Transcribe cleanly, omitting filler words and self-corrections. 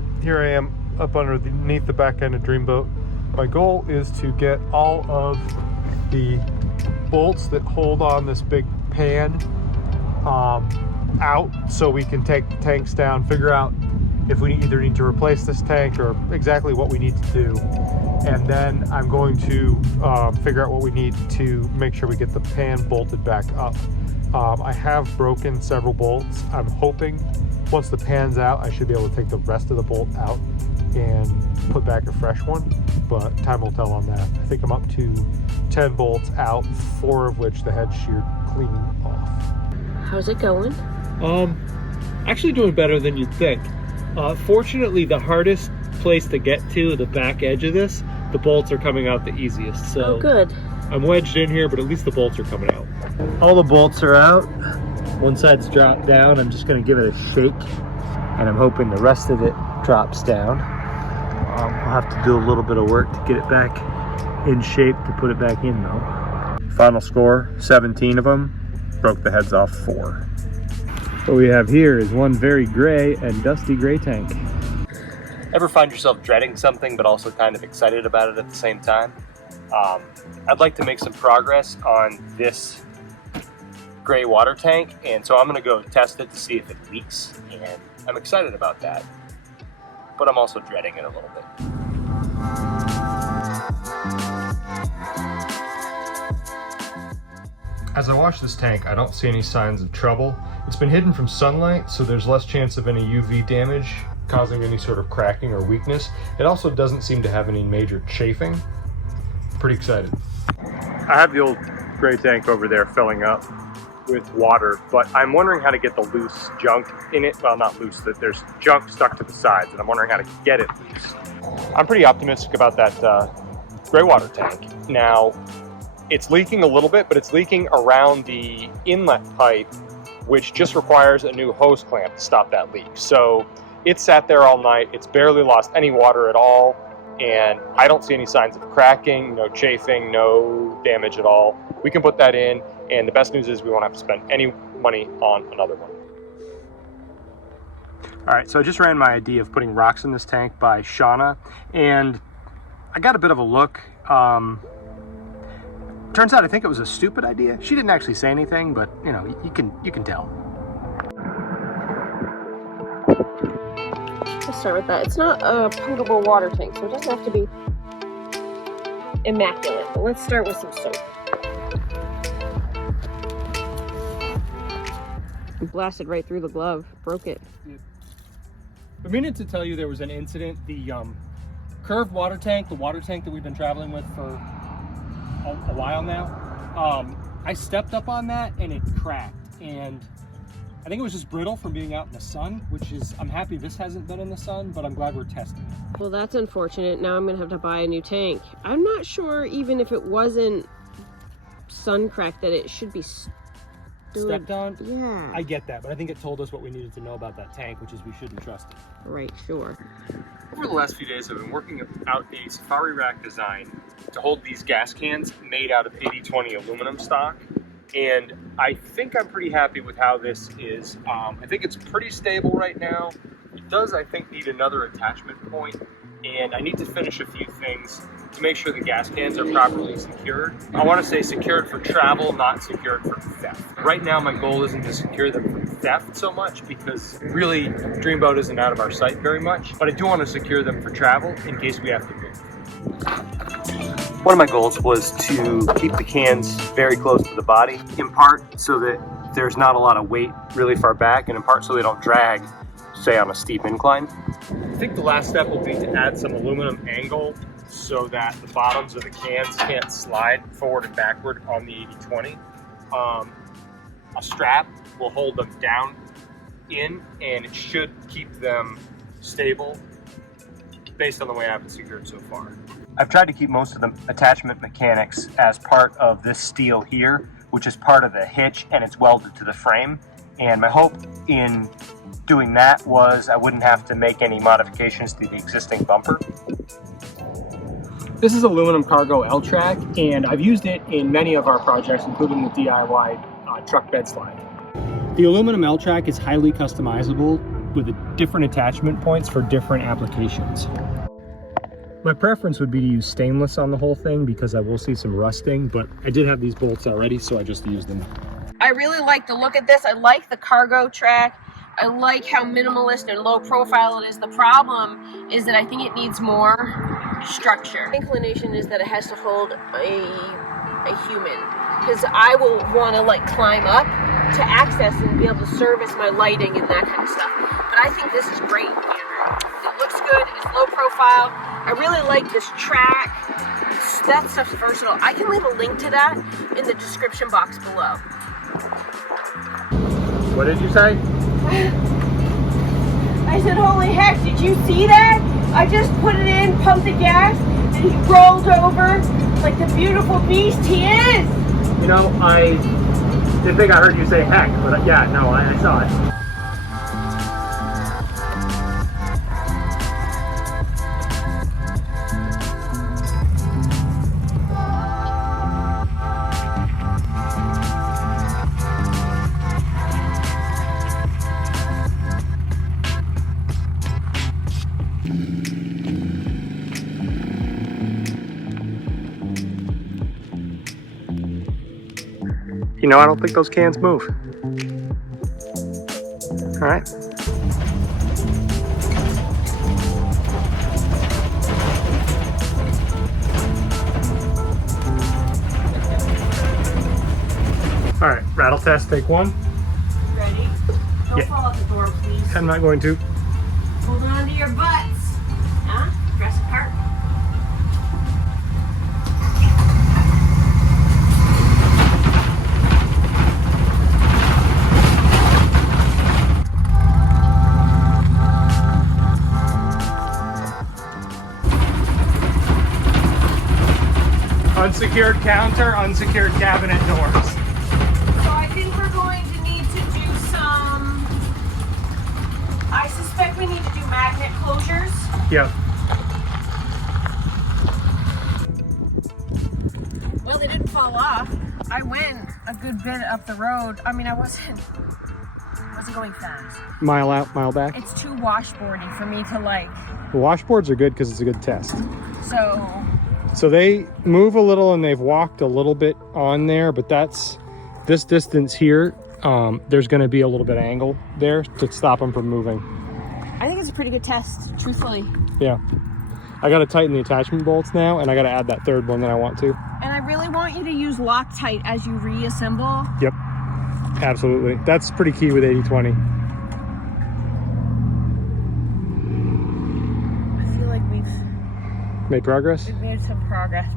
right, here I am up underneath the back end of Dreamboat. My goal is to get all of the bolts that hold on this big pan out so we can take the tanks down, figure out if we either need to replace this tank or exactly what we need to do. And then I'm going to figure out what we need to make sure we get the pan bolted back up. I have broken several bolts. I'm hoping once the pan's out, I should be able to take the rest of the bolt out and put back a fresh one, but time will tell on that. I think I'm up to 10 bolts out, 4 of which the head's sheared clean off. How's it going? Actually doing better than you'd think. Fortunately, the hardest place to get to, the back edge of this, the bolts are coming out the easiest. So oh, good. I'm wedged in here, but at least the bolts are coming out. All the bolts are out. One side's dropped down. I'm just going to give it a shake, and I'm hoping the rest of it drops down. I'll have to do a little bit of work to get it back in shape to put it back in though. Final score, 17 of them. Broke the heads off 4. What we have here is one very gray and dusty gray tank. Ever find yourself dreading something but also kind of excited about it at the same time? I'd like to make some progress on this gray water tank, and so I'm going to go test it to see if it leaks, and I'm excited about that, but I'm also dreading it a little bit. As I wash this tank, I don't see any signs of trouble. It's been hidden from sunlight, so there's less chance of any UV damage causing any sort of cracking or weakness. It also doesn't seem to have any major chafing. Pretty excited. I have the old gray tank over there filling up with water, but I'm wondering how to get the loose junk in it. Well, not loose, that there's junk stuck to the sides, and I'm wondering how to get it loose. I'm pretty optimistic about that gray water tank. Now, it's leaking a little bit, but it's leaking around the inlet pipe, which just requires a new hose clamp to stop that leak. So it sat there all night. It's barely lost any water at all, and I don't see any signs of cracking, no chafing, no damage at all. We can put that in, and the best news is we won't have to spend any money on another one. All right, so I just ran my idea of putting rocks in this tank by Shauna, and I got a bit of a look. Turns out I think it was a stupid idea. She didn't actually say anything, but you know, you can tell. Let's start with that. It's not a potable water tank, so it doesn't have to be immaculate. But let's start with some soap. You blasted right through the glove, broke it. I meant to tell you there was an incident. The curved water tank, the water tank that we've been traveling with for a while now, I stepped up on that and it cracked, and I think it was just brittle from being out in the sun, which is, I'm happy this hasn't been in the sun, but I'm glad we're testing it. Well, that's unfortunate. Now I'm gonna have to buy a new tank. I'm not sure, even if it wasn't sun cracked, that it should be Stepped on? Yeah. I get that, but I think it told us what we needed to know about that tank, which is we shouldn't trust it. Right, sure. Over the last few days, I've been working out a safari rack design to hold these gas cans made out of 80/20 aluminum stock. And I think I'm pretty happy with how this is. I think it's pretty stable right now. It does, I think, need another attachment point, and I need to finish a few things to make sure the gas cans are properly secured. I want to say secured for travel, not secured for theft. Right now, my goal isn't to secure them from theft so much, because really, Dreamboat isn't out of our sight very much, but I do want to secure them for travel in case we have to move. One of my goals was to keep the cans very close to the body, in part so that there's not a lot of weight really far back, and in part so they don't drag, say, on a steep incline. I think the last step will be to add some aluminum angle so that the bottoms of the cans can't slide forward and backward on the 80/20. A strap will hold them down in, and it should keep them stable based on the way I've been secured so far. I've tried to keep most of the attachment mechanics as part of this steel here, which is part of the hitch, and it's welded to the frame. And my hope in doing that was I wouldn't have to make any modifications to the existing bumper. This is aluminum cargo L-track, and I've used it in many of our projects, including the DIY truck bed slide. The aluminum L-track is highly customizable with different attachment points for different applications. My preference would be to use stainless on the whole thing because I will see some rusting, but I did have these bolts already, so I just used them. I really like the look at this. I like the cargo track. I like how minimalist and low profile it is. The problem is that I think it needs more structure. My inclination is that it has to hold a human, because I will want to like climb up to access and be able to service my lighting and that kind of stuff. But I think this is great. It looks good. It's low profile. I really like this track. That stuff's versatile. I can leave a link to that in the description box below. What did you say? I said, holy heck, did you see that? I just put it in, pumped the gas, and he rolled over like the beautiful beast he is. You know, I didn't think I heard you say heck, but yeah, no, I saw it. You know, I don't think those cans move. All right. All right, rattle test, take one. Ready? Don't Yeah. fall out the door, please. I'm not going to. Hold on to your butts. Huh? Dress apart. Unsecured counter, unsecured cabinet doors. So I think we're going to need to do some, I suspect we need to do magnet closures. Yep. Well, they didn't fall off. I went a good bit up the road. I mean, I wasn't going fast. Mile out, mile back. It's too washboardy for me to like. The washboards are good because it's a good test. So they move a little and they've walked a little bit on there, but that's this distance here. There's going to be a little bit of angle there to stop them from moving. I think it's a pretty good test, truthfully. Yeah. I got to tighten the attachment bolts now, and I got to add that third one that I want to. And I really want you to use Loctite as you reassemble. Yep. Absolutely. That's pretty key with 80/20. I feel like we've Made progress? made some progress.